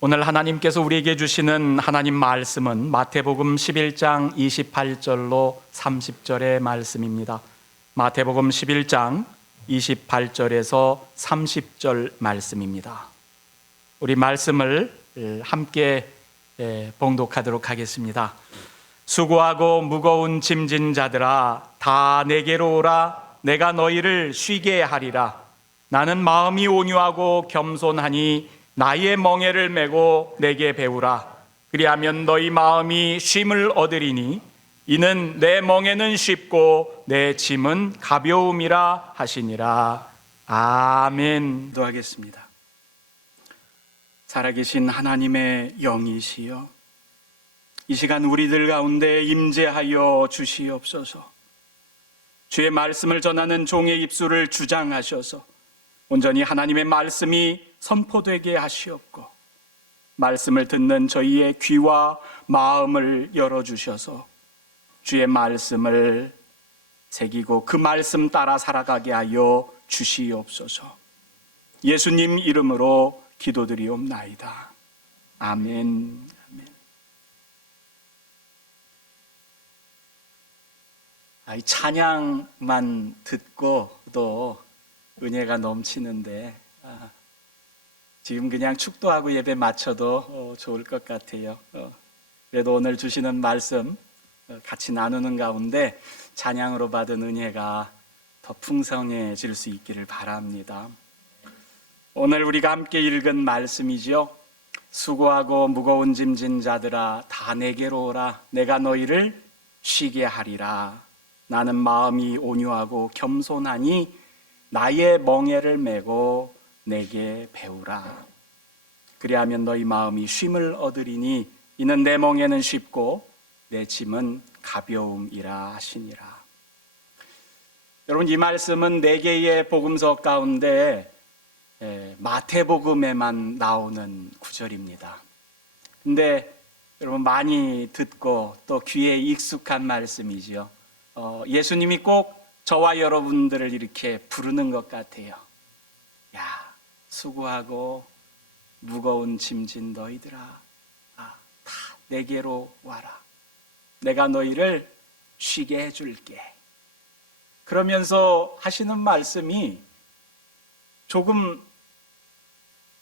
오늘 하나님께서 우리에게 주시는 하나님 말씀은 마태복음 11장 28절로 30절의 말씀입니다. 마태복음 11장 28절에서 30절 말씀입니다. 우리 말씀을 함께 봉독하도록 하겠습니다. 수고하고 무거운 짐진 자들아 다 내게로 오라. 내가 너희를 쉬게 하리라. 나는 마음이 온유하고 겸손하니 나의 멍에를 메고 내게 배우라. 그리하면 너희 마음이 쉼을 얻으리니 이는 내 멍에는 쉽고 내 짐은 가벼움이라 하시니라. 아멘. 기도하겠습니다. 살아계신 하나님의 영이시여, 이 시간 우리들 가운데 임재하여 주시옵소서. 주의 말씀을 전하는 종의 입술을 주장하셔서 온전히 하나님의 말씀이 선포되게 하시옵고, 말씀을 듣는 저희의 귀와 마음을 열어주셔서 주의 말씀을 새기고 그 말씀 따라 살아가게 하여 주시옵소서. 예수님 이름으로 기도드리옵나이다. 아멘. 이 찬양만 듣고 또 은혜가 넘치는데 지금 그냥 축도하고 예배 마쳐도 좋을 것 같아요. 그래도 오늘 주시는 말씀 같이 나누는 가운데 찬양으로 받은 은혜가 더 풍성해질 수 있기를 바랍니다. 오늘 우리가 함께 읽은 말씀이죠. 수고하고 무거운 짐진 자들아 다 내게로 오라. 내가 너희를 쉬게 하리라. 나는 마음이 온유하고 겸손하니 나의 멍에를 메고 내게 배우라. 그리하면 너희 마음이 쉼을 얻으리니 이는 내 멍에는 쉽고 내 짐은 가벼움이라 하시니라. 여러분, 이 말씀은 4개의 복음서 가운데 마태복음에만 나오는 구절입니다. 근데 여러분 많이 듣고 또 귀에 익숙한 말씀이죠. 예수님이 꼭 저와 여러분들을 이렇게 부르는 것 같아요. 야, 수고하고 무거운 짐진 너희들아, 다 내게로 와라. 내가 너희를 쉬게 해줄게. 그러면서 하시는 말씀이 조금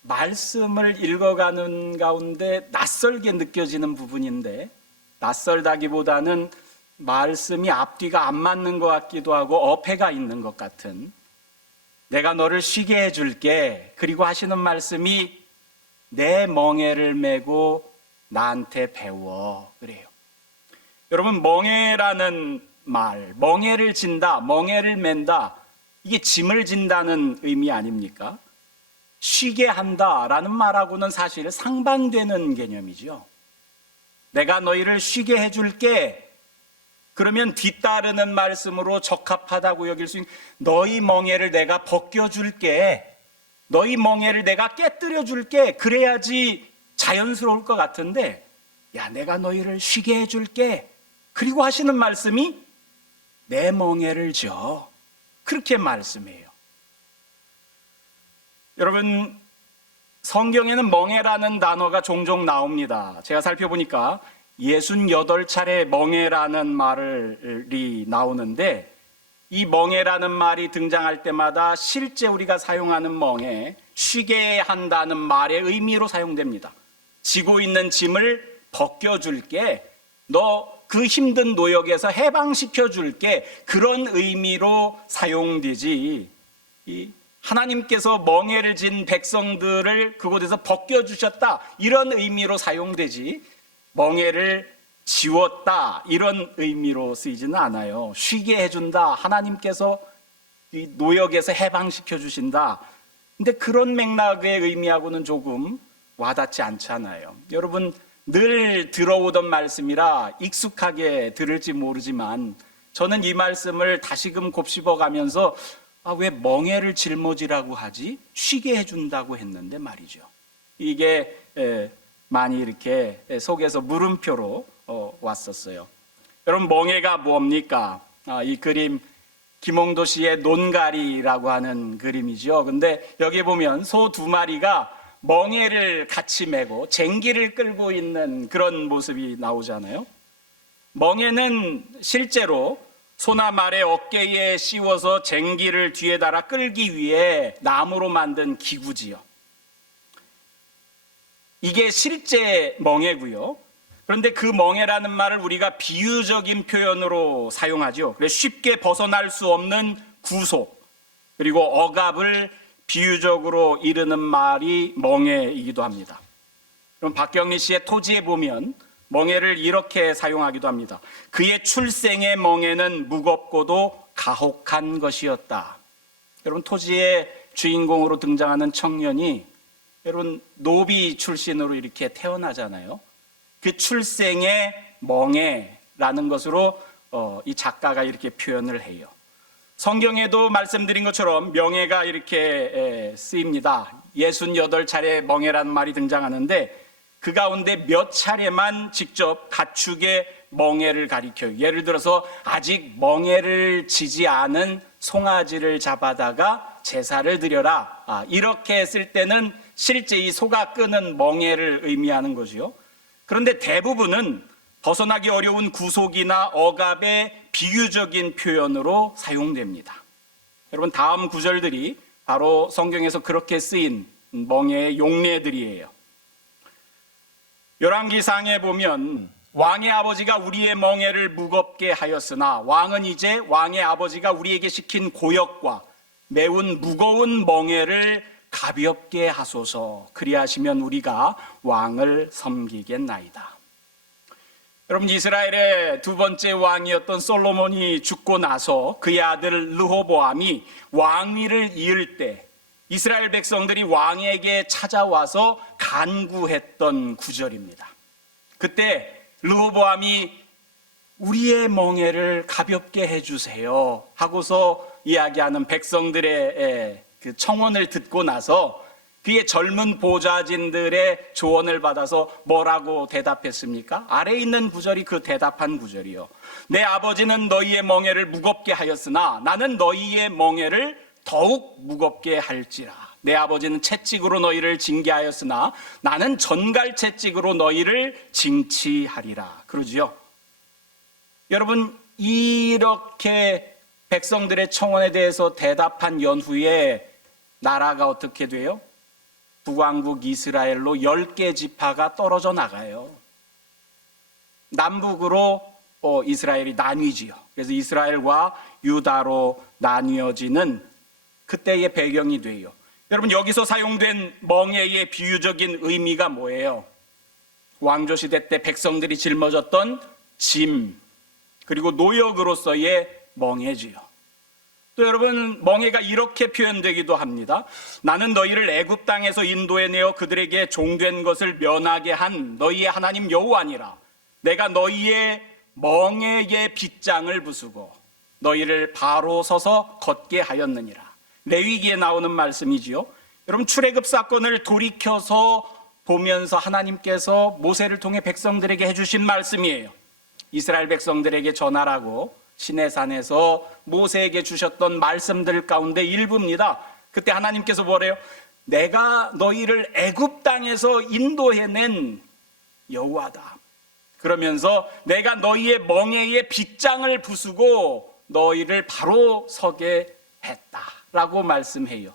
말씀을 읽어가는 가운데 낯설게 느껴지는 부분인데, 낯설다기보다는 말씀이 앞뒤가 안 맞는 것 같기도 하고 어폐가 있는 것 같은, 내가 너를 쉬게 해줄게. 그리고 하시는 말씀이 내 멍에를 메고 나한테 배워. 그래요. 여러분, 멍에라는 말, 멍에를 진다, 멍에를 맨다, 이게 짐을 진다는 의미 아닙니까? 쉬게 한다라는 말하고는 사실 상반되는 개념이죠. 내가 너희를 쉬게 해줄게. 그러면 뒤따르는 말씀으로 적합하다고 여길 수 있는, 너희 멍에를 내가 벗겨줄게. 너희 멍에를 내가 깨뜨려줄게. 그래야지 자연스러울 것 같은데, 야, 내가 너희를 쉬게 해줄게. 그리고 하시는 말씀이 내 멍에를 져. 그렇게 말씀해요. 여러분, 성경에는 멍에라는 단어가 종종 나옵니다. 제가 살펴보니까 68차례 멍에라는 말이 나오는데, 이 멍에라는 말이 등장할 때마다 실제 우리가 사용하는 멍에, 쉬게 한다는 말의 의미로 사용됩니다. 지고 있는 짐을 벗겨줄게, 너 그 힘든 노역에서 해방시켜줄게, 그런 의미로 사용되지, 하나님께서 멍에를 진 백성들을 그곳에서 벗겨주셨다, 이런 의미로 사용되지, 멍에를 지웠다, 이런 의미로 쓰이지는 않아요. 쉬게 해준다, 하나님께서 이 노역에서 해방시켜 주신다. 근데 그런 맥락의 의미하고는 조금 와닿지 않잖아요. 여러분, 늘 들어오던 말씀이라 익숙하게 들을지 모르지만, 저는 이 말씀을 다시금 곱씹어 가면서 왜 멍에를 짊어지라고 하지? 쉬게 해준다고 했는데 말이죠. 이게 많이 이렇게 속에서 물음표로 왔었어요. 여러분, 멍에가 뭡니까? 이 그림 김홍도 씨의 논가리라고 하는 그림이죠. 근데 여기 보면 소 2마리가 멍에를 같이 메고 쟁기를 끌고 있는 그런 모습이 나오잖아요. 멍에는 실제로 소나 말의 어깨에 씌워서 쟁기를 뒤에 달아 끌기 위해 나무로 만든 기구지요. 이게 실제 멍에고요. 그런데 그 멍에라는 말을 우리가 비유적인 표현으로 사용하죠. 그래서 쉽게 벗어날 수 없는 구속, 그리고 억압을 비유적으로 이르는 말이 멍에이기도 합니다. 그럼 박경리 씨의 토지에 보면 멍에를 이렇게 사용하기도 합니다. 그의 출생의 멍에는 무겁고도 가혹한 것이었다. 여러분, 토지의 주인공으로 등장하는 청년이 여러분 노비 출신으로 이렇게 태어나잖아요. 그 출생의 멍에라는 것으로 이 작가가 이렇게 표현을 해요. 성경에도 말씀드린 것처럼 명예가 이렇게 쓰입니다. 68차례 멍에라는 말이 등장하는데 그 가운데 몇 차례만 직접 가축의 멍에를 가리켜요. 예를 들어서 아직 멍에를 지지 않은 송아지를 잡아다가 제사를 드려라. 이렇게 했을 때는 실제 이 소가 끄는 멍에를 의미하는 거죠. 그런데 대부분은 벗어나기 어려운 구속이나 억압의 비유적인 표현으로 사용됩니다. 여러분, 다음 구절들이 바로 성경에서 그렇게 쓰인 멍에의 용례들이에요. 열왕기상에 보면 왕의 아버지가 우리의 멍에를 무겁게 하였으나 왕은 이제 왕의 아버지가 우리에게 시킨 고역과 매운 무거운 멍에를 가볍게 하소서. 그리하시면 우리가 왕을 섬기겠나이다. 여러분, 이스라엘의 두 번째 왕이었던 솔로몬이 죽고 나서 그의 아들 르호보암이 왕위를 이을 때 이스라엘 백성들이 왕에게 찾아와서 간구했던 구절입니다. 그때 르호보암이 우리의 멍에를 가볍게 해주세요 하고서 이야기하는 백성들의 그 청원을 듣고 나서 그의 젊은 보좌진들의 조언을 받아서 뭐라고 대답했습니까? 아래에 있는 구절이 그 대답한 구절이요. 내 아버지는 너희의 멍에를 무겁게 하였으나 나는 너희의 멍에를 더욱 무겁게 할지라. 내 아버지는 채찍으로 너희를 징계하였으나 나는 전갈 채찍으로 너희를 징치하리라. 그러지요. 여러분, 이렇게 백성들의 청원에 대해서 대답한 연후에 나라가 어떻게 돼요? 북왕국 이스라엘로 10개 지파가 떨어져 나가요. 남북으로 이스라엘이 나뉘지요. 그래서 이스라엘과 유다로 나뉘어지는 그때의 배경이 돼요. 여러분, 여기서 사용된 멍에의 비유적인 의미가 뭐예요? 왕조시대 때 백성들이 짊어졌던 짐, 그리고 노역으로서의 멍에지요. 또 여러분, 멍에가 이렇게 표현되기도 합니다. 나는 너희를 애굽 땅에서 인도해내어 그들에게 종된 것을 면하게 한 너희의 하나님 여호와니라. 내가 너희의 멍에의 빗장을 부수고 너희를 바로 서서 걷게 하였느니라. 레위기에 나오는 말씀이지요. 여러분, 출애굽 사건을 돌이켜서 보면서 하나님께서 모세를 통해 백성들에게 해주신 말씀이에요. 이스라엘 백성들에게 전하라고 시내산에서 모세에게 주셨던 말씀들 가운데 일부입니다. 그때 하나님께서 뭐래요? 내가 너희를 애굽 땅에서 인도해낸 여호와다. 그러면서 내가 너희의 멍에의 빗장을 부수고 너희를 바로 서게 했다라고 말씀해요.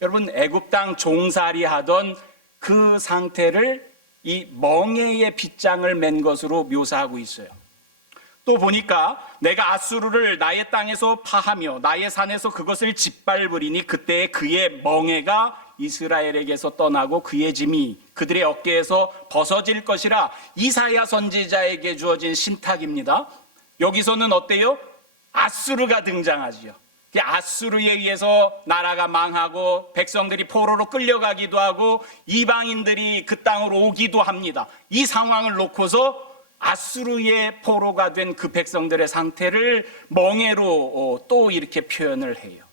여러분, 애굽 땅 종살이 하던 그 상태를 이 멍에의 빗장을 맨 것으로 묘사하고 있어요. 또 보니까 내가 아수르를 나의 땅에서 파하며 나의 산에서 그것을 짓밟으리니 그때 그의 멍에가 이스라엘에게서 떠나고 그의 짐이 그들의 어깨에서 벗어질 것이라. 이사야 선지자에게 주어진 신탁입니다. 여기서는 어때요? 아수르가 등장하지요. 아수르에 의해서 나라가 망하고 백성들이 포로로 끌려가기도 하고 이방인들이 그 땅으로 오기도 합니다. 이 상황을 놓고서 아수르의 포로가 된 그 백성들의 상태를 멍에로 또 이렇게 표현을 해요.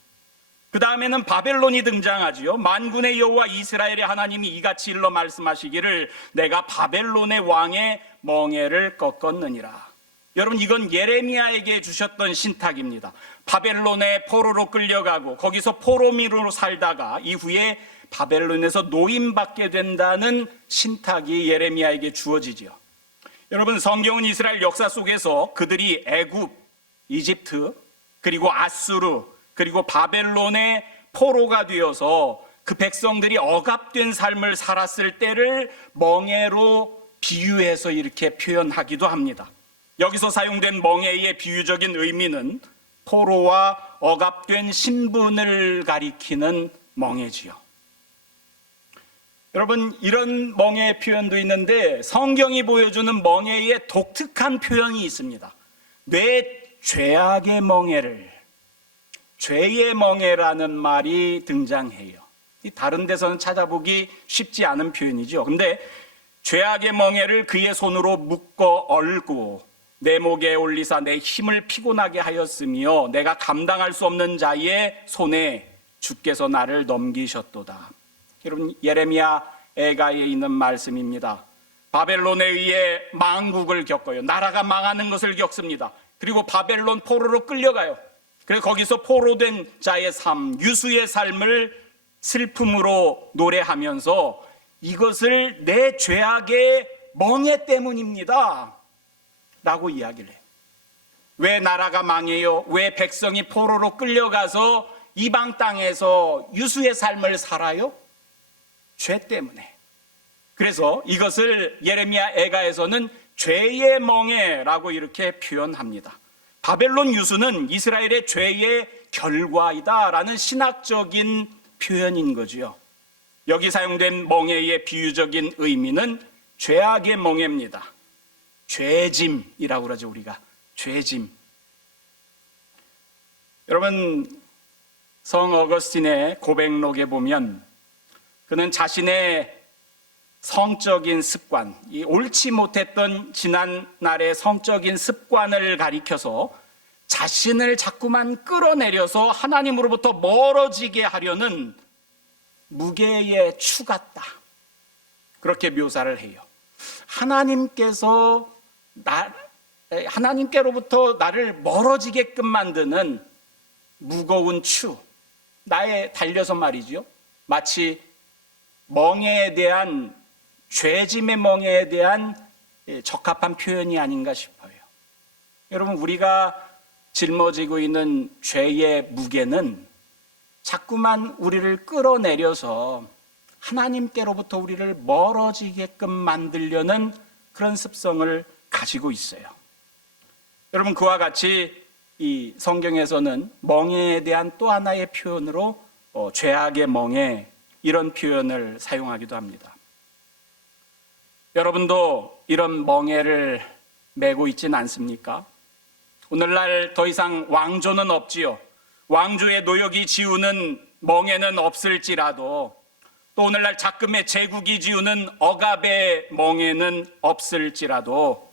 그 다음에는 바벨론이 등장하지요. 만군의 여호와 이스라엘의 하나님이 이같이 일러 말씀하시기를 내가 바벨론의 왕의 멍에를 꺾었느니라. 여러분, 이건 예레미야에게 주셨던 신탁입니다. 바벨론의 포로로 끌려가고 거기서 포로민으로 살다가 이후에 바벨론에서 노임받게 된다는 신탁이 예레미야에게 주어지지요. 여러분, 성경은 이스라엘 역사 속에서 그들이 애굽, 이집트, 그리고 아수르, 그리고 바벨론의 포로가 되어서 그 백성들이 억압된 삶을 살았을 때를 멍에로 비유해서 이렇게 표현하기도 합니다. 여기서 사용된 멍에의 비유적인 의미는 포로와 억압된 신분을 가리키는 멍에지요. 여러분, 이런 멍에의 표현도 있는데 성경이 보여주는 멍에의 독특한 표현이 있습니다. 내 죄악의 멍에를, 죄의 멍에라는 말이 등장해요. 다른 데서는 찾아보기 쉽지 않은 표현이죠. 근데 죄악의 멍에를 그의 손으로 묶어 얼고 내 목에 올리사 내 힘을 피곤하게 하였으며 내가 감당할 수 없는 자의 손에 주께서 나를 넘기셨도다. 여러분, 예레미야 애가에 있는 말씀입니다. 바벨론에 의해 망국을 겪어요. 나라가 망하는 것을 겪습니다. 그리고 바벨론 포로로 끌려가요. 그래서 거기서 포로된 자의 삶, 유수의 삶을 슬픔으로 노래하면서 이것을 내 죄악의 멍에 때문입니다 라고 이야기를 해요. 왜 나라가 망해요? 왜 백성이 포로로 끌려가서 이방 땅에서 유수의 삶을 살아요? 죄 때문에. 그래서 이것을 예레미야 애가에서는 죄의 멍에라고 이렇게 표현합니다. 바벨론 유수는 이스라엘의 죄의 결과이다라는 신학적인 표현인 거지요. 여기 사용된 멍에의 비유적인 의미는 죄악의 멍에입니다. 죄짐이라고 그러죠, 우리가. 죄짐. 여러분, 성 어거스틴의 고백록에 보면 그는 자신의 성적인 습관, 이 옳지 못했던 지난날의 성적인 습관을 가리켜서 자신을 자꾸만 끌어내려서 하나님으로부터 멀어지게 하려는 무게의 추 같다, 그렇게 묘사를 해요. 하나님께로부터 나를 멀어지게끔 만드는 무거운 추, 나에 달려서 말이죠. 마치 멍에에 대한, 죄짐의 멍에에 대한 적합한 표현이 아닌가 싶어요. 여러분, 우리가 짊어지고 있는 죄의 무게는 자꾸만 우리를 끌어내려서 하나님께로부터 우리를 멀어지게끔 만들려는 그런 습성을 가지고 있어요. 여러분, 그와 같이 이 성경에서는 멍에에 대한 또 하나의 표현으로 죄악의 멍에, 이런 표현을 사용하기도 합니다. 여러분도 이런 멍에를 메고 있지는 않습니까? 오늘날 더 이상 왕조는 없지요. 왕조의 노역이 지우는 멍에는 없을지라도, 또 오늘날 작금의 제국이 지우는 억압의 멍에는 없을지라도,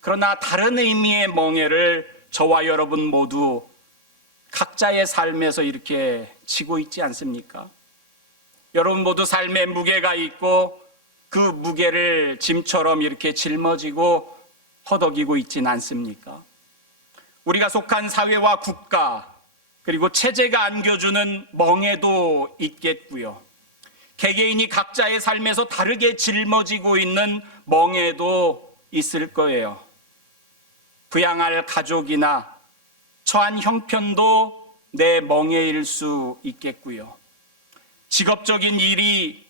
그러나 다른 의미의 멍에를 저와 여러분 모두 각자의 삶에서 이렇게 지고 있지 않습니까? 여러분 모두 삶에 무게가 있고 그 무게를 짐처럼 이렇게 짊어지고 허덕이고 있진 않습니까? 우리가 속한 사회와 국가, 그리고 체제가 안겨주는 멍에도 있겠고요. 개개인이 각자의 삶에서 다르게 짊어지고 있는 멍에도 있을 거예요. 부양할 가족이나 처한 형편도 내 멍에일 수 있겠고요. 직업적인 일이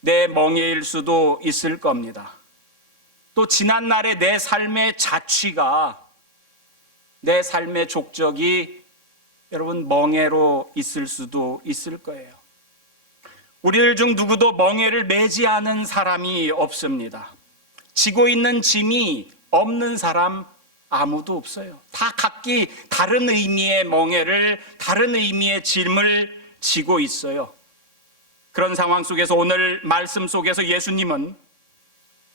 내 멍에일 수도 있을 겁니다. 또 지난날의 내 삶의 자취가, 내 삶의 족적이 여러분 멍에로 있을 수도 있을 거예요. 우리들 중 누구도 멍에를 매지 않은 사람이 없습니다. 지고 있는 짐이 없는 사람 아무도 없어요. 다 각기 다른 의미의 멍에를, 다른 의미의 짐을 지고 있어요. 그런 상황 속에서 오늘 말씀 속에서 예수님은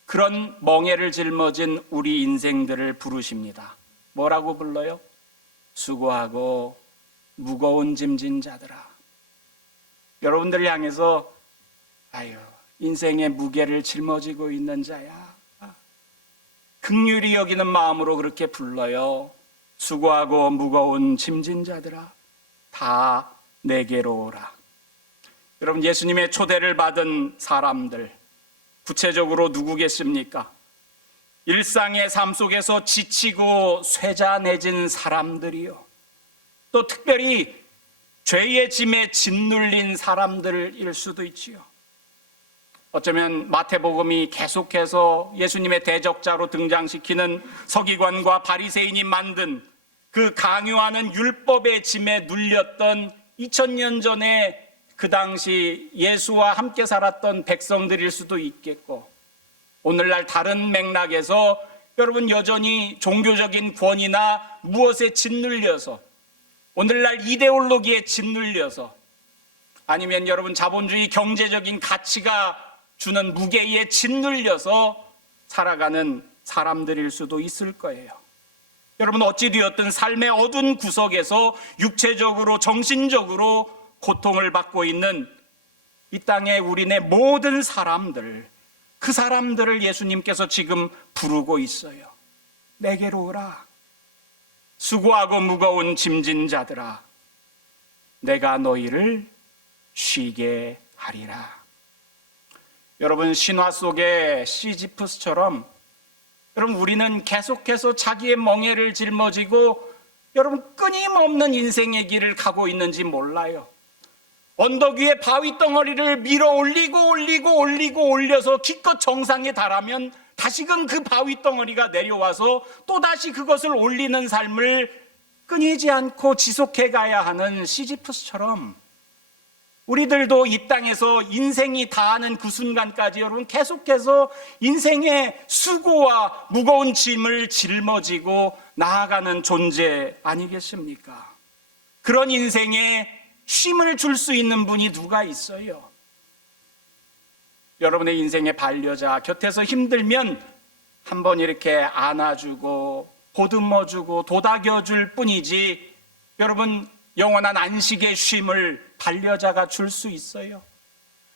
그런 멍에를 짊어진 우리 인생들을 부르십니다. 뭐라고 불러요? 수고하고 무거운 짐진 자들아. 여러분들을 향해서 인생의 무게를 짊어지고 있는 자야, 긍휼히 여기는 마음으로 그렇게 불러요. 수고하고 무거운 짐진 자들아, 다 내게로 오라. 여러분, 예수님의 초대를 받은 사람들, 구체적으로 누구겠습니까? 일상의 삶 속에서 지치고 쇠잔해진 사람들이요, 또 특별히 죄의 짐에 짓눌린 사람들일 수도 있지요. 어쩌면 마태복음이 계속해서 예수님의 대적자로 등장시키는 서기관과 바리새인이 만든 그 강요하는 율법의 짐에 눌렸던 2000년 전에 그 당시 예수와 함께 살았던 백성들일 수도 있겠고, 오늘날 다른 맥락에서 여러분 여전히 종교적인 권위나 무엇에 짓눌려서, 오늘날 이데올로기에 짓눌려서, 아니면 여러분 자본주의 경제적인 가치가 주는 무게에 짓눌려서 살아가는 사람들일 수도 있을 거예요. 여러분, 어찌되었든 삶의 어두운 구석에서 육체적으로 정신적으로 고통을 받고 있는 이 땅에 우리네 모든 사람들, 그 사람들을 예수님께서 지금 부르고 있어요. 내게로 오라. 수고하고 무거운 짐진 자들아, 내가 너희를 쉬게 하리라. 여러분, 신화 속의 시지프스처럼 여러분 우리는 계속해서 자기의 멍에를 짊어지고 여러분 끊임없는 인생의 길을 가고 있는지 몰라요. 언덕 위에 바위 덩어리를 밀어 올리고 올려서 기껏 정상에 달하면 다시금 그 바위 덩어리가 내려와서 또다시 그것을 올리는 삶을 끊이지 않고 지속해 가야 하는 시지프스처럼 우리들도 이 땅에서 인생이 다하는 그 순간까지 여러분 계속해서 인생의 수고와 무거운 짐을 짊어지고 나아가는 존재 아니겠습니까? 그런 인생에 쉼을 줄 수 있는 분이 누가 있어요? 여러분의 인생의 반려자 곁에서 힘들면 한번 이렇게 안아주고 보듬어주고 도닥여줄 뿐이지, 여러분 영원한 안식의 쉼을 반려자가 줄 수 있어요?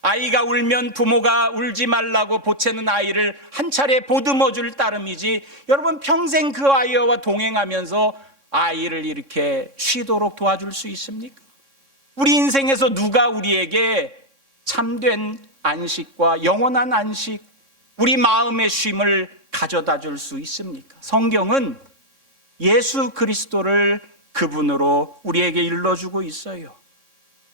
아이가 울면 부모가 울지 말라고 보채는 아이를 한 차례 보듬어줄 따름이지, 여러분 평생 그 아이와 동행하면서 아이를 이렇게 쉬도록 도와줄 수 있습니까? 우리 인생에서 누가 우리에게 참된 안식과 영원한 안식, 우리 마음의 쉼을 가져다 줄 수 있습니까? 성경은 예수 그리스도를 그분으로 우리에게 일러주고 있어요.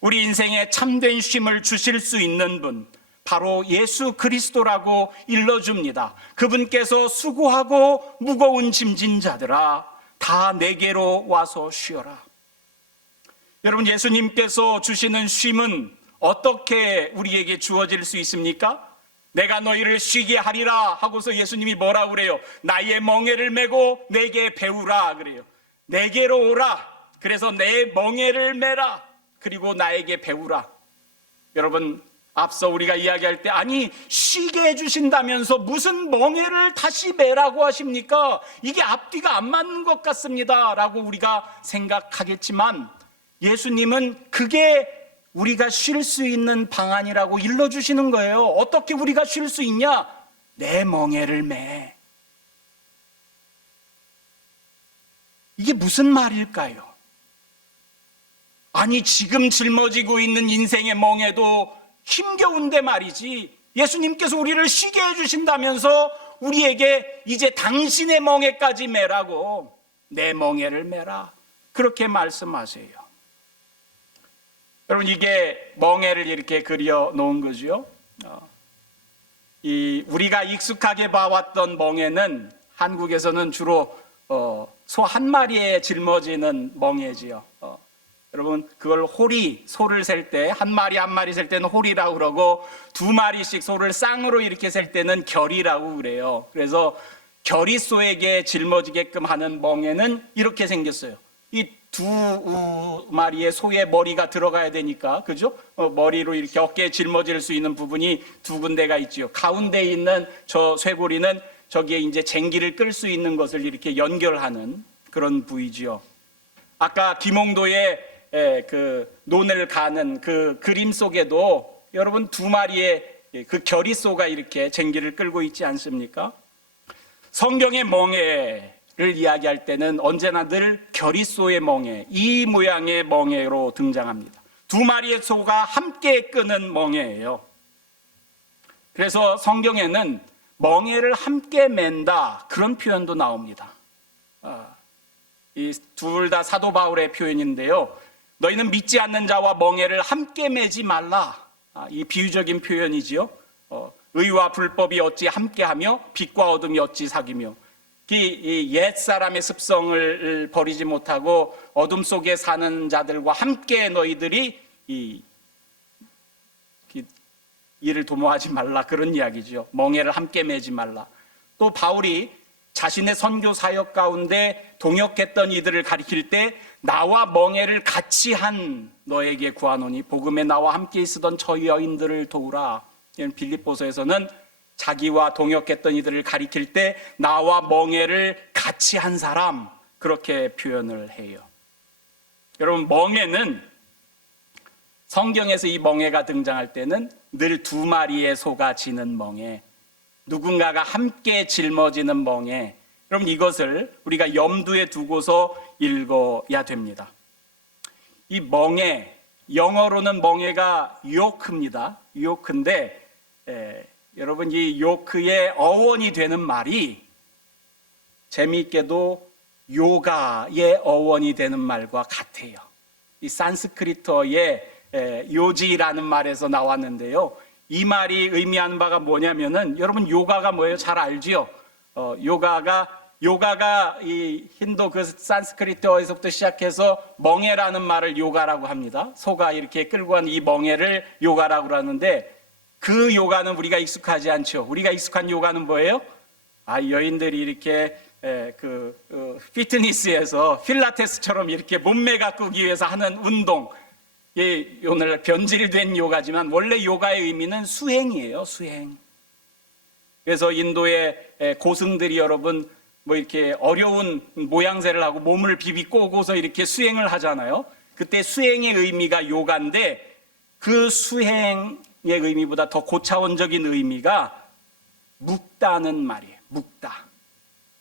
우리 인생에 참된 쉼을 주실 수 있는 분, 바로 예수 그리스도라고 일러줍니다. 그분께서 수고하고 무거운 짐진 자들아, 다 내게로 와서 쉬어라. 여러분, 예수님께서 주시는 쉼은 어떻게 우리에게 주어질 수 있습니까? 내가 너희를 쉬게 하리라 하고서 예수님이 뭐라고 그래요? 나의 멍에를 메고 내게 배우라 그래요. 내게로 오라. 그래서 내 멍에를 메라. 그리고 나에게 배우라. 여러분, 앞서 우리가 이야기할 때 아니 쉬게 해주신다면서 무슨 멍에를 다시 메라고 하십니까? 이게 앞뒤가 안 맞는 것 같습니다 라고 우리가 생각하겠지만, 예수님은 그게 우리가 쉴 수 있는 방안이라고 일러주시는 거예요. 어떻게 우리가 쉴 수 있냐? 내 멍에를 매. 이게 무슨 말일까요? 아니 지금 짊어지고 있는 인생의 멍에도 힘겨운데 말이지, 예수님께서 우리를 쉬게 해주신다면서 우리에게 이제 당신의 멍에까지 매라고, 내 멍에를 매라, 그렇게 말씀하세요. 여러분, 이게 멍에를 이렇게 그려 놓은 거죠. 우리가 익숙하게 봐왔던 멍에는 한국에서는 주로 소 한 마리에 짊어지는 멍에지요. 여러분, 그걸 호리, 소를 셀 때 한 마리 한 마리 셀 때는 호리라고 그러고, 두 마리씩 소를 쌍으로 이렇게 셀 때는 결이라고 그래요. 그래서 결이소에게 짊어지게끔 하는 멍에는 이렇게 생겼어요. 이 두 마리의 소의 머리가 들어가야 되니까, 그죠? 머리로 이렇게 어깨에 짊어질 수 있는 부분이 두 군데가 있지요. 가운데 있는 저 쇠고리는 저기에 이제 쟁기를 끌 수 있는 것을 이렇게 연결하는 그런 부위지요. 아까 김홍도의 그 논을 가는 그 그림 속에도 여러분 두 마리의 그 결이소가 이렇게 쟁기를 끌고 있지 않습니까? 성경의 멍에를 이야기할 때는 언제나 늘 결이소의 멍에, 이 모양의 멍에로 등장합니다. 두 마리의 소가 함께 끄는 멍에예요. 그래서 성경에는 멍에를 함께 맨다 그런 표현도 나옵니다. 이 둘 다 사도 바울의 표현인데요. 너희는 믿지 않는 자와 멍에를 함께 매지 말라. 이 비유적인 표현이지요. 의와 불법이 어찌 함께하며 빛과 어둠이 어찌 사귀며. 이 옛사람의 습성을 버리지 못하고 어둠 속에 사는 자들과 함께 너희들이 이를 도모하지 말라 그런 이야기죠. 멍에를 함께 매지 말라. 또 바울이 자신의 선교 사역 가운데 동역했던 이들을 가리킬 때 나와 멍에를 같이 한 너에게 구하노니 복음에 나와 함께 있었던 저 여인들을 도우라. 빌립보서에서는 자기와 동역했던 이들을 가리킬 때 나와 멍에를 같이 한 사람 그렇게 표현을 해요. 여러분 멍에는 성경에서 이 멍에가 등장할 때는 늘 두 마리의 소가 지는 멍에, 누군가가 함께 짊어지는 멍에. 여러분 이것을 우리가 염두에 두고서 읽어야 됩니다. 이 멍에, 영어로는 멍에가 요크입니다. 요크인데 여러분 이 요크의 어원이 되는 말이 재미있게도 요가의 어원이 되는 말과 같아요. 이 산스크리트어의 요지라는 말에서 나왔는데요. 이 말이 의미하는 바가 뭐냐면은 여러분 요가가 뭐예요? 잘 알지요? 요가가 이 힌두 그 산스크리트어에서부터 시작해서 멍에라는 말을 요가라고 합니다. 소가 이렇게 끌고 가는 이 멍에를 요가라고 하는데 그 요가는 우리가 익숙하지 않죠. 우리가 익숙한 요가는 뭐예요? 여인들이 이렇게 피트니스에서 필라테스처럼 이렇게 몸매 가꾸기 위해서 하는 운동. 오늘 변질된 요가지만 원래 요가의 의미는 수행이에요. 수행. 그래서 인도의 고승들이 여러분 뭐 이렇게 어려운 모양새를 하고 몸을 비비꼬고서 이렇게 수행을 하잖아요. 그때 수행의 의미가 요가인데 그 수행의 의미보다 더 고차원적인 의미가 묶다는 말이에요. 묶다.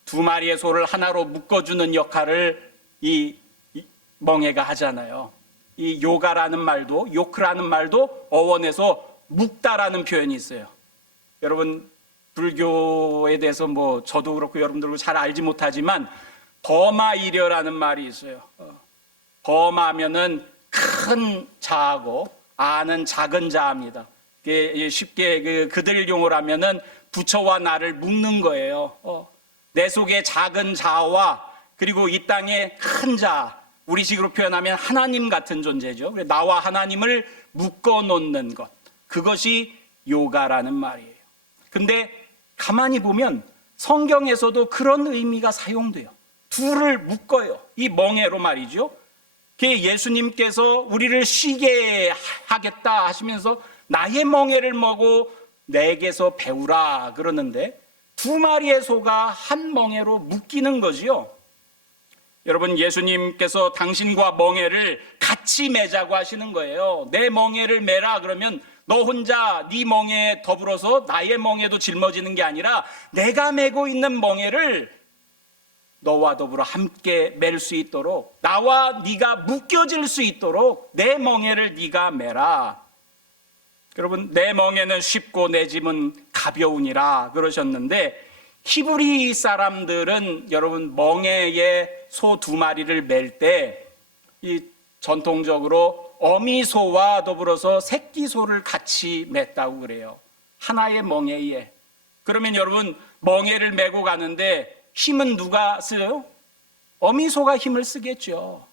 두 마리의 소를 하나로 묶어주는 역할을 이 멍에가 하잖아요. 이 요가라는 말도, 요크라는 말도 어원에서 묶다라는 표현이 있어요. 여러분 불교에 대해서 뭐 저도 그렇고 여러분들도 잘 알지 못하지만 버마이려라는 말이 있어요. 버마면은 큰 자하고 아는 작은 자입니다. 쉽게 그들 용어로 하면은 부처와 나를 묶는 거예요. 내 속에 작은 자와 그리고 이 땅에 큰 자, 우리식으로 표현하면 하나님 같은 존재죠. 나와 하나님을 묶어 놓는 것, 그것이 요가라는 말이에요. 근데 가만히 보면 성경에서도 그런 의미가 사용돼요. 둘을 묶어요. 이 멍에로 말이죠. 예수님께서 우리를 쉬게 하겠다 하시면서 나의 멍에를 먹고 내게서 배우라 그러는데 두 마리의 소가 한 멍에로 묶이는 거지요. 여러분 예수님께서 당신과 멍에를 같이 매자고 하시는 거예요. 내 멍에를 매라 그러면 너 혼자 네 멍에에 더불어서 나의 멍에도 짊어지는 게 아니라 내가 메고 있는 멍에를 너와 더불어 함께 맬 수 있도록 나와 네가 묶여질 수 있도록 내 멍에를 네가 매라. 여러분 내 멍에는 쉽고 내 짐은 가벼우니라 그러셨는데 히브리 사람들은 여러분 멍에에 소 두 마리를 맬 때 이 전통적으로 어미소와 더불어서 새끼소를 같이 맸다고 그래요. 하나의 멍에에. 그러면 여러분 멍에를 메고 가는데 힘은 누가 써요? 어미소가 힘을 쓰겠죠.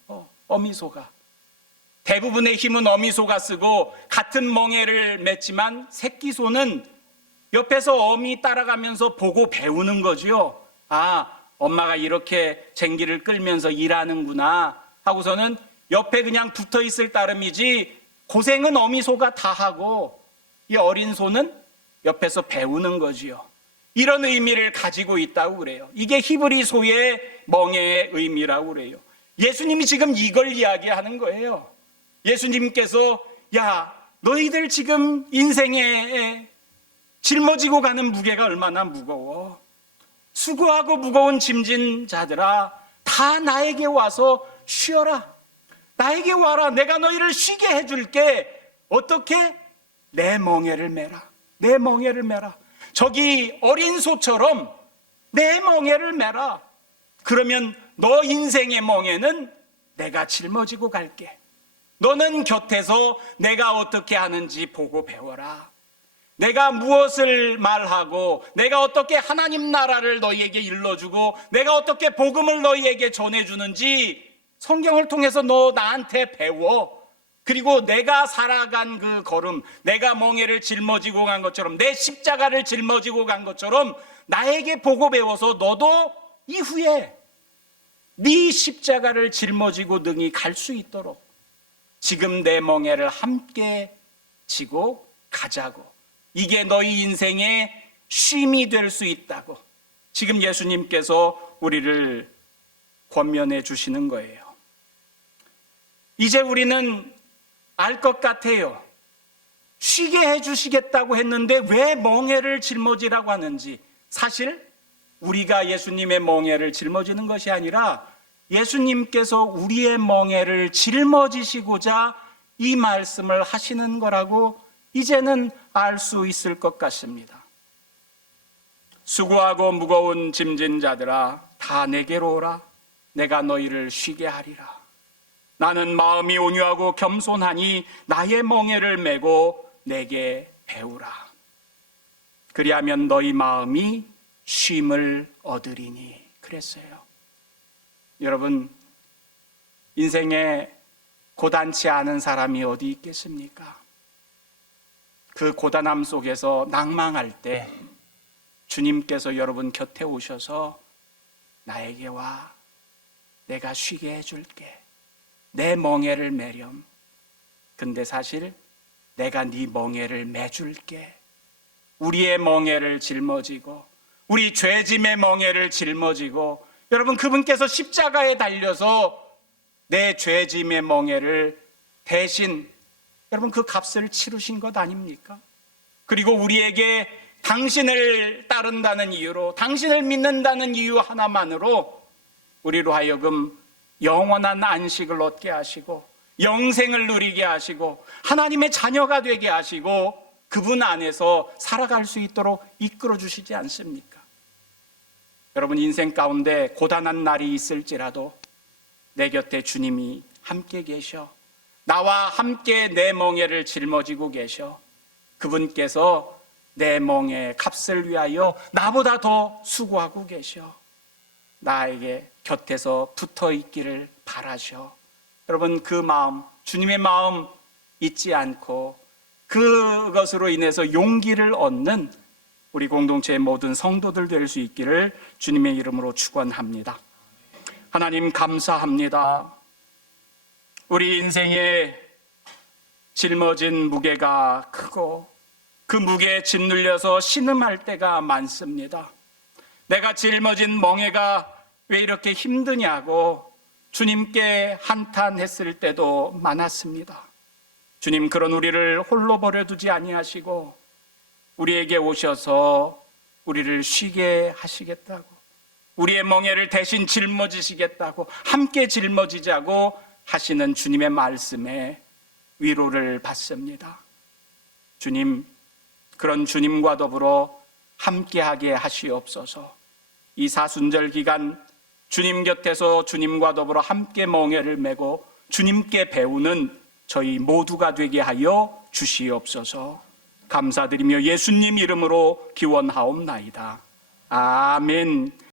어미소가. 대부분의 힘은 어미소가 쓰고 같은 멍에를 맸지만 새끼소는 옆에서 어미 따라가면서 보고 배우는 거죠. 엄마가 이렇게 쟁기를 끌면서 일하는구나 하고서는 옆에 그냥 붙어 있을 따름이지 고생은 어미소가 다 하고 이 어린 소는 옆에서 배우는 거지요. 이런 의미를 가지고 있다고 그래요. 이게 히브리 소의 멍에의 의미라고 그래요. 예수님이 지금 이걸 이야기하는 거예요. 예수님께서 너희들 지금 인생에 짊어지고 가는 무게가 얼마나 무거워. 수고하고 무거운 짐진 자들아 다 나에게 와서 쉬어라. 나에게 와라. 내가 너희를 쉬게 해줄게. 어떻게? 내 멍에를 매라. 내 멍에를 매라. 저기 어린 소처럼 내 멍에를 매라. 그러면 너 인생의 멍에는 내가 짊어지고 갈게. 너는 곁에서 내가 어떻게 하는지 보고 배워라. 내가 무엇을 말하고 내가 어떻게 하나님 나라를 너희에게 일러주고 내가 어떻게 복음을 너희에게 전해주는지 성경을 통해서 너 나한테 배워. 그리고 내가 살아간 그 걸음, 내가 멍에를 짊어지고 간 것처럼, 내 십자가를 짊어지고 간 것처럼 나에게 보고 배워서 너도 이후에 네 십자가를 짊어지고 능히 갈 수 있도록 지금 내 멍에를 함께 지고 가자고. 이게 너희 인생의 쉼이 될 수 있다고 지금 예수님께서 우리를 권면해 주시는 거예요. 이제 우리는 알 것 같아요. 쉬게 해주시겠다고 했는데 왜 멍에를 짊어지라고 하는지. 사실 우리가 예수님의 멍에를 짊어지는 것이 아니라 예수님께서 우리의 멍에를 짊어지시고자 이 말씀을 하시는 거라고 이제는 알 수 있을 것 같습니다. 수고하고 무거운 짐진 자들아 다 내게로 오라. 내가 너희를 쉬게 하리라. 나는 마음이 온유하고 겸손하니 나의 멍에를 메고 내게 배우라. 그리하면 너희 마음이 쉼을 얻으리니. 그랬어요. 여러분, 인생에 고단치 않은 사람이 어디 있겠습니까? 그 고단함 속에서 낭망할 때 주님께서 여러분 곁에 오셔서 나에게 와. 내가 쉬게 해줄게. 내 멍에를 매렴. 근데 사실 내가 네 멍에를 매줄게. 우리의 멍에를 짊어지고 우리 죄짐의 멍에를 짊어지고 여러분 그분께서 십자가에 달려서 내 죄짐의 멍에를 대신 여러분 그 값을 치르신 것 아닙니까? 그리고 우리에게 당신을 따른다는 이유로 당신을 믿는다는 이유 하나만으로 우리로 하여금 영원한 안식을 얻게 하시고 영생을 누리게 하시고 하나님의 자녀가 되게 하시고 그분 안에서 살아갈 수 있도록 이끌어 주시지 않습니까? 여러분 인생 가운데 고단한 날이 있을지라도 내 곁에 주님이 함께 계셔 나와 함께 내 멍에를 짊어지고 계셔 그분께서 내 멍에 값을 위하여 나보다 더 수고하고 계셔 나에게 곁에서 붙어 있기를 바라셔. 여러분 그 마음 주님의 마음 잊지 않고 그것으로 인해서 용기를 얻는 우리 공동체의 모든 성도들 될 수 있기를 주님의 이름으로 축원합니다. 하나님 감사합니다. 우리 인생에 짊어진 무게가 크고 그 무게에 짓눌려서 신음할 때가 많습니다. 내가 짊어진 멍에가 왜 이렇게 힘드냐고 주님께 한탄했을 때도 많았습니다. 주님 그런 우리를 홀로 버려두지 아니하시고 우리에게 오셔서 우리를 쉬게 하시겠다고 우리의 멍에를 대신 짊어지시겠다고 함께 짊어지자고 하시는 주님의 말씀에 위로를 받습니다. 주님 그런 주님과 더불어 함께하게 하시옵소서. 이 사순절 기간 주님 곁에서 주님과 더불어 함께 멍에를 메고 주님께 배우는 저희 모두가 되게 하여 주시옵소서. 감사드리며 예수님 이름으로 기원하옵나이다. 아멘.